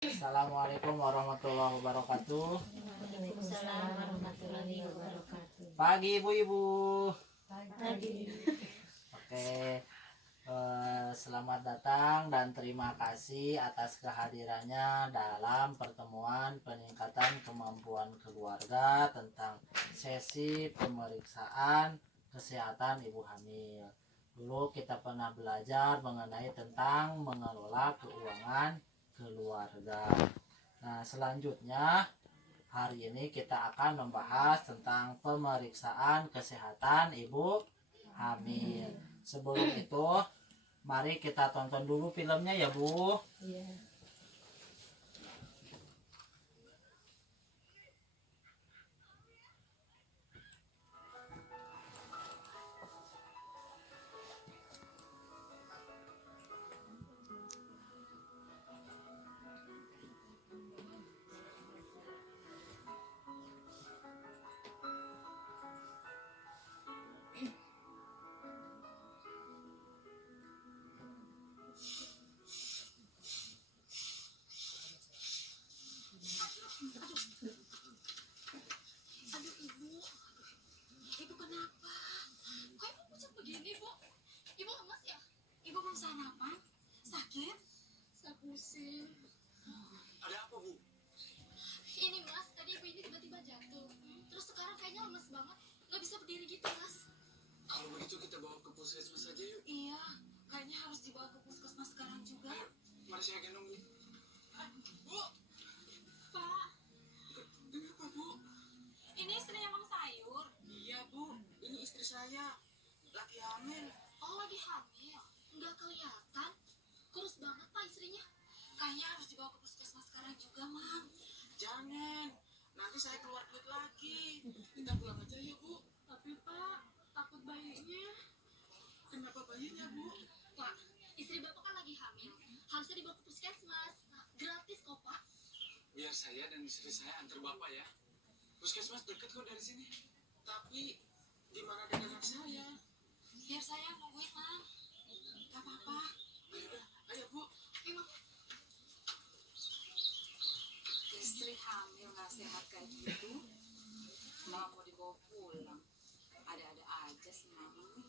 Assalamualaikum warahmatullahi wabarakatuh. Waalaikumsalam warahmatullahi wabarakatuh. Pagi ibu-ibu. Pagi. Oke, selamat datang dan terima kasih atas kehadirannya dalam pertemuan peningkatan kemampuan keluarga tentang sesi pemeriksaan kesehatan ibu hamil. Dulu kita pernah belajar mengenai tentang mengelola keuangan keluarga. Nah, selanjutnya hari ini kita akan membahas tentang pemeriksaan kesehatan ibu hamil. Sebelum itu, mari kita tonton dulu filmnya ya, Bu. Iya. Aduh ibu kenapa? Kok ibu pucat begini bu? Ibu lemas ya? Ibu belum sarapan? Sakit? Saya pusing. Ada apa bu? Ini mas, tadi ibu ini tiba-tiba jatuh. Terus sekarang kayaknya lemas banget. Nggak bisa berdiri gitu mas. Kalau begitu kita bawa ke puskesmas saja yuk. Iya, kayaknya harus dibawa ke puskesmas sekarang juga. Ayo, mari saya gendong bu. Bu, Pak, kenapa bu? ini istrinya Mang Sayur. Iya bu, ini istri saya lagi hamil. Oh, lagi hamil. Nggak kelihatan. Kurus banget pak istrinya. Kayaknya harus dibawa ke puskesmas sekarang juga, Mang. Jangan, nanti saya keluar duit lagi. Kita pulang aja ya bu. Tapi pak, takut bayinya. Kenapa bayinya bu? Pak, istri bapak kan lagi hamil. Harusnya dibawa ke puskesmas. Gratis kok, Pak. Biar saya dan istri saya antar bapak ya. Puskesmas dekat kok dari sini. Tapi gimana dengan anak saya? Biar saya nungguin, Mang. Gak apa-apa. Ayo bu. Emang Istri hamil nggak sehat kayak gitu, malah mau dibawa pulang. Ada-ada aja sih mama nih.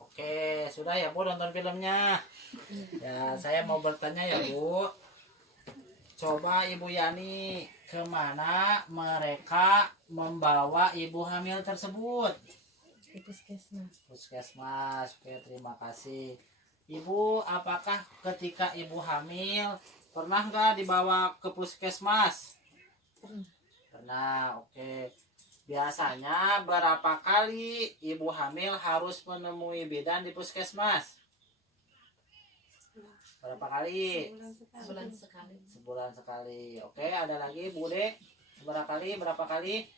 Oke, sudah ya, Bu, nonton filmnya. Ya, saya mau bertanya ya, Bu. Coba Ibu Yani, kemana mereka membawa ibu hamil tersebut? Di puskesmas. Puskesmas. Oke, terima kasih. Ibu, apakah ketika ibu hamil pernah nggak dibawa ke puskesmas? Pernah. Pernah, oke. Biasanya berapa kali ibu hamil harus menemui bidan di puskesmas? Berapa kali? Sebulan sekali. Sebulan sekali. Oke, ada lagi Bu De? Berapa kali? Berapa kali?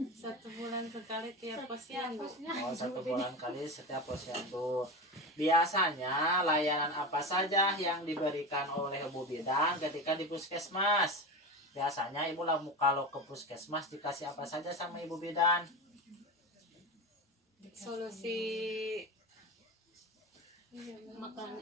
1 bulan sekali tiap posyandu. Oh, 1 bulan kali setiap posyandu. Biasanya layanan apa saja yang diberikan oleh Bu Bidan ketika di puskesmas? Biasanya Ibu kalau ke puskesmas dikasih apa saja sama Ibu Bidan? Solusi makanan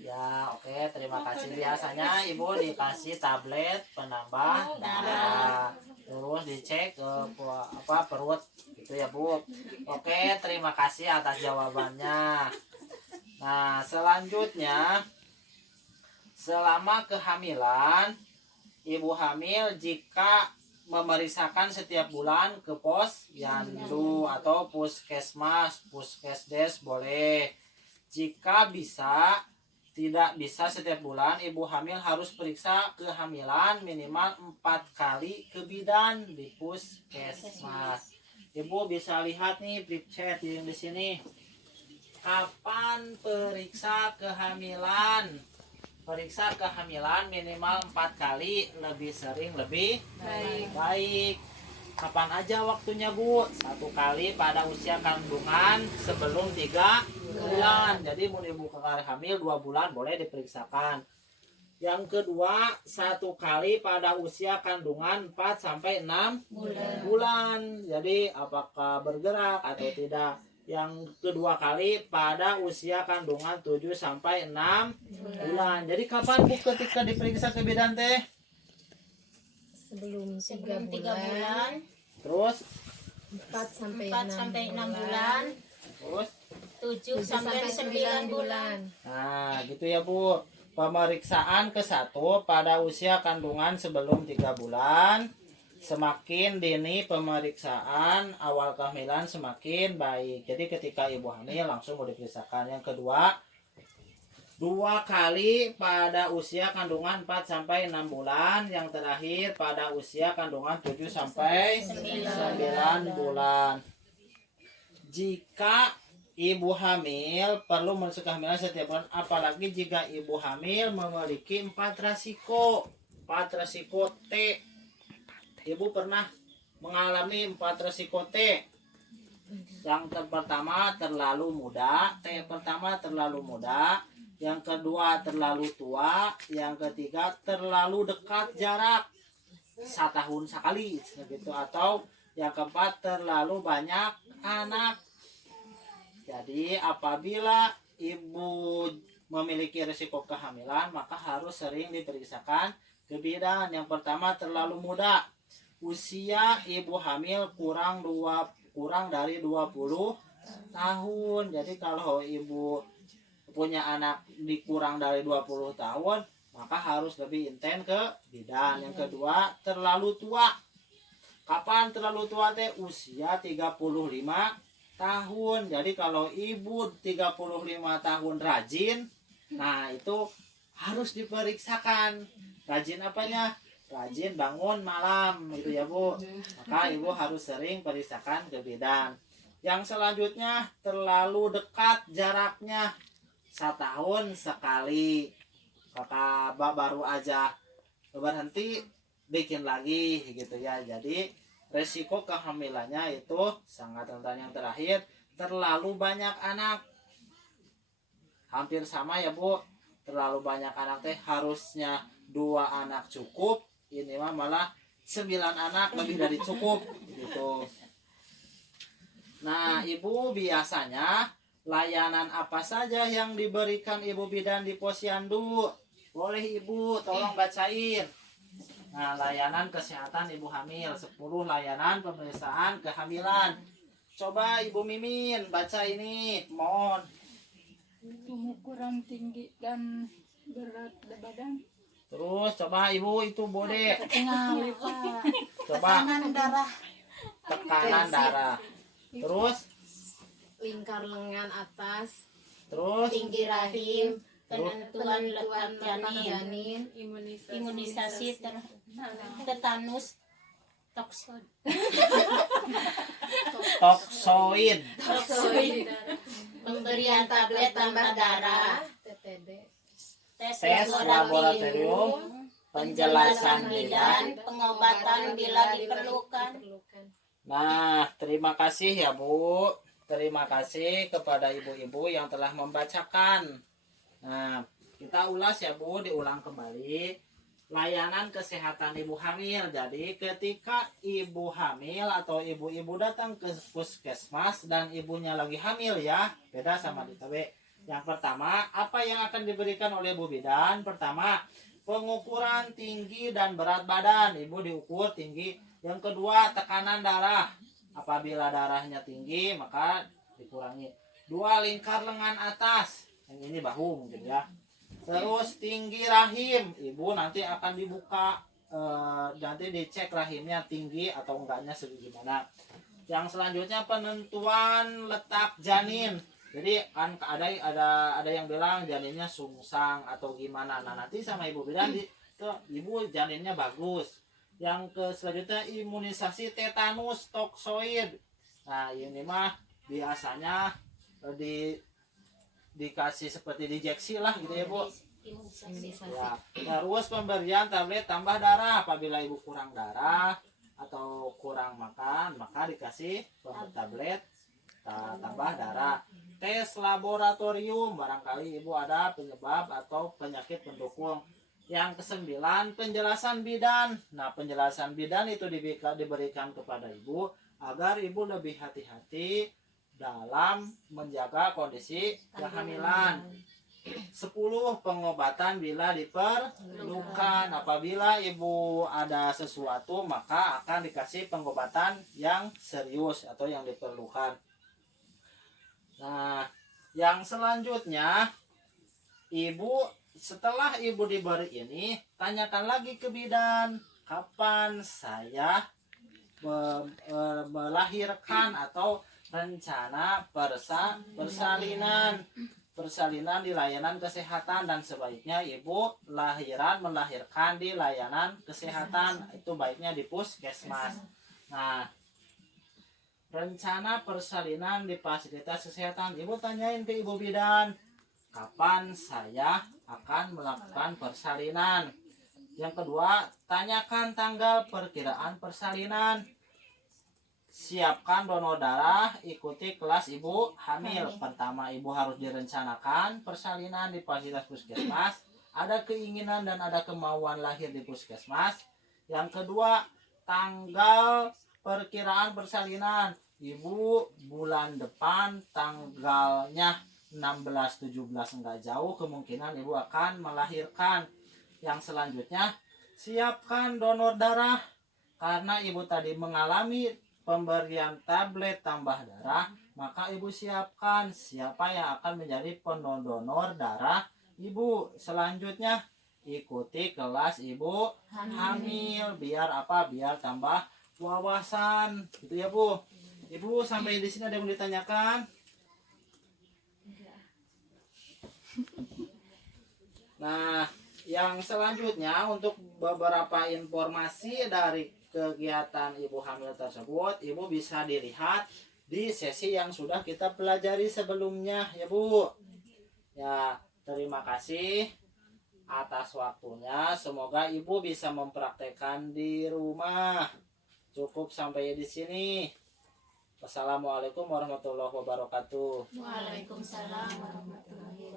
Ya, oke, terima kasih. Biasanya Ibu dikasih tablet penambah darah, terus dicek ke perut, gitu ya Bu. Oke, terima kasih atas jawabannya. Nah, selanjutnya, selama kehamilan, ibu hamil jika memeriksakan setiap bulan ke posyandu atau puskesmas, puskesdes boleh. Jika bisa, tidak bisa setiap bulan, ibu hamil harus periksa kehamilan minimal 4 kali ke bidan di puskesmas. Ibu bisa lihat nih flip chat yang di sini. Kapan periksa kehamilan? Periksa kehamilan minimal 4 kali, lebih sering lebih baik. Kapan aja waktunya Bu? 1 kali pada usia kandungan sebelum 3 bulan. Jadi mau ibu hamil 2 bulan boleh diperiksakan. Yang kedua, 1 kali pada usia kandungan 4 sampai 6 bulan. Jadi apakah bergerak atau tidak. Yang kedua kali pada usia kandungan 7 sampai 6 bulan. Jadi kapan Bu ketika diperiksa ke bidan teh? Sebelum 3 Sebelum 3 bulan, bulan, Terus 4 sampai 4 sampai 6 bulan, terus 7 sampai 9 bulan. nah, gitu ya Bu. Pemeriksaan ke-1 pada usia kandungan sebelum 3 bulan. Semakin dini pemeriksaan awal kehamilan semakin baik. Jadi ketika ibu hamil langsung mau diperiksakan. Yang kedua, 2 kali pada usia kandungan 4 sampai 6 bulan. Yang terakhir pada usia kandungan 7 sampai 9 bulan. Jika ibu hamil perlu mengurus kehamilan setiap bulan, apalagi jika ibu hamil memiliki 4 resiko. 4 resiko T. Ibu pernah mengalami 4 resiko T. Yang pertama terlalu muda, T pertama terlalu muda, yang kedua terlalu tua, yang ketiga terlalu dekat jarak 1 tahun sekali gitu, atau yang keempat terlalu banyak anak. Jadi apabila ibu memiliki risiko kehamilan maka harus sering diperiksakan ke bidan. Yang pertama terlalu muda. Usia ibu hamil kurang dari 20 tahun. Jadi kalau ibu punya anak dikurang dari 20 tahun maka harus lebih intens ke bidan. Yang kedua terlalu tua. Kapan terlalu tua teh? Usia 35 tahun. Jadi kalau ibu 35 tahun rajin, nah itu harus diperiksakan. Rajin apanya? Rajin bangun malam gitu ya Bu. Maka ibu harus sering periksakan ke bidan. Yang selanjutnya terlalu dekat jaraknya, 1 tahun sekali. Kakak baru aja berhenti bikin lagi gitu ya. Jadi resiko kehamilannya itu sangat rentan. Yang terakhir terlalu banyak anak. Hampir sama ya Bu. Terlalu banyak anak teh harusnya 2 anak cukup. Ini malah 9 anak lebih dari cukup gitu. Nah, Ibu biasanya layanan apa saja yang diberikan Ibu bidan di Posyandu? Boleh Ibu tolong bacain. Nah, layanan kesehatan ibu hamil, 10 layanan pemeriksaan kehamilan. Coba Ibu Mimin baca ini, mohon. Pengukuran tinggi dan berat badan. Terus coba Ibu itu Bode. Pengali Pak. Coba darah, tekanan darah. Terus lingkar lengan atas, terus tinggi rahim, penentuan letak janin, janin, imunisasi tetanus, toksoid. pemberian tablet tambah darah, TTD, tes Tes laboratorium, penjelasan bidan, pengobatan bila diperlukan. Nah, terima kasih ya Bu. Terima kasih kepada ibu-ibu yang telah membacakan. Nah, kita ulas ya Bu, diulang kembali. Layanan kesehatan ibu hamil. Jadi ketika ibu hamil atau ibu-ibu datang ke puskesmas dan ibunya lagi hamil ya, beda sama di TB. Yang pertama, apa yang akan diberikan oleh Bu bidan? Pertama, pengukuran tinggi dan berat badan. Ibu diukur tinggi. Yang kedua, tekanan darah. Apabila darahnya tinggi, maka dikurangi. 2, lingkar lengan atas. Yang ini bahu mungkin ya. Terus tinggi rahim. Ibu nanti akan dibuka, nanti dicek rahimnya tinggi atau enggaknya segimana. Yang selanjutnya penentuan letak janin. Jadi kan ada yang bilang janinnya sungsang atau gimana. Nah nanti sama ibu bidan ibu janinnya bagus. Yang selanjutnya imunisasi tetanus toksoid. Nah ini mah biasanya dikasih seperti diinjeksi lah gitu ya Bu. Ya. Terus pemberian tablet tambah darah apabila ibu kurang darah atau kurang makan maka dikasih tablet tambah darah. Tes laboratorium barangkali ibu ada penyebab atau penyakit pendukung. Yang kesembilan, penjelasan bidan. Nah, penjelasan bidan itu diberikan kepada ibu agar ibu lebih hati-hati dalam menjaga kondisi kehamilan. 10, pengobatan bila diperlukan. Apabila ibu ada sesuatu, maka akan dikasih pengobatan yang serius atau yang diperlukan. Nah, yang selanjutnya, setelah ibu diberi ini, tanyakan lagi ke bidan, kapan saya melahirkan atau rencana persalinan di layanan kesehatan, dan sebaiknya ibu melahirkan di layanan kesehatan, itu baiknya di puskesmas. Nah, rencana persalinan di fasilitas kesehatan, ibu tanyain ke ibu bidan, kapan saya akan melakukan persalinan. Yang kedua, tanyakan tanggal perkiraan persalinan. Siapkan donor darah, ikuti kelas ibu hamil. Pertama, ibu harus direncanakan persalinan di fasilitas puskesmas, ada keinginan dan ada kemauan lahir di puskesmas. Yang kedua, tanggal perkiraan persalinan. Ibu bulan depan tanggalnya 16-17 enggak jauh, kemungkinan ibu akan melahirkan. Yang selanjutnya, siapkan donor darah. Karena ibu tadi mengalami pemberian tablet tambah darah, maka ibu siapkan siapa yang akan menjadi pendonor darah ibu. Selanjutnya, ikuti kelas ibu hamil. Biar apa? Biar tambah wawasan. Gitu ya, Bu. Ibu sampai di sini ada yang mau ditanyakan? Nah, yang selanjutnya untuk beberapa informasi dari kegiatan ibu hamil tersebut, ibu bisa dilihat di sesi yang sudah kita pelajari sebelumnya ya Bu. Ya, terima kasih atas waktunya. Semoga ibu bisa mempraktekkan di rumah. Cukup sampai di sini. Wassalamualaikum warahmatullahi wabarakatuh. Waalaikumsalam warahmatullahi wabarakatuh.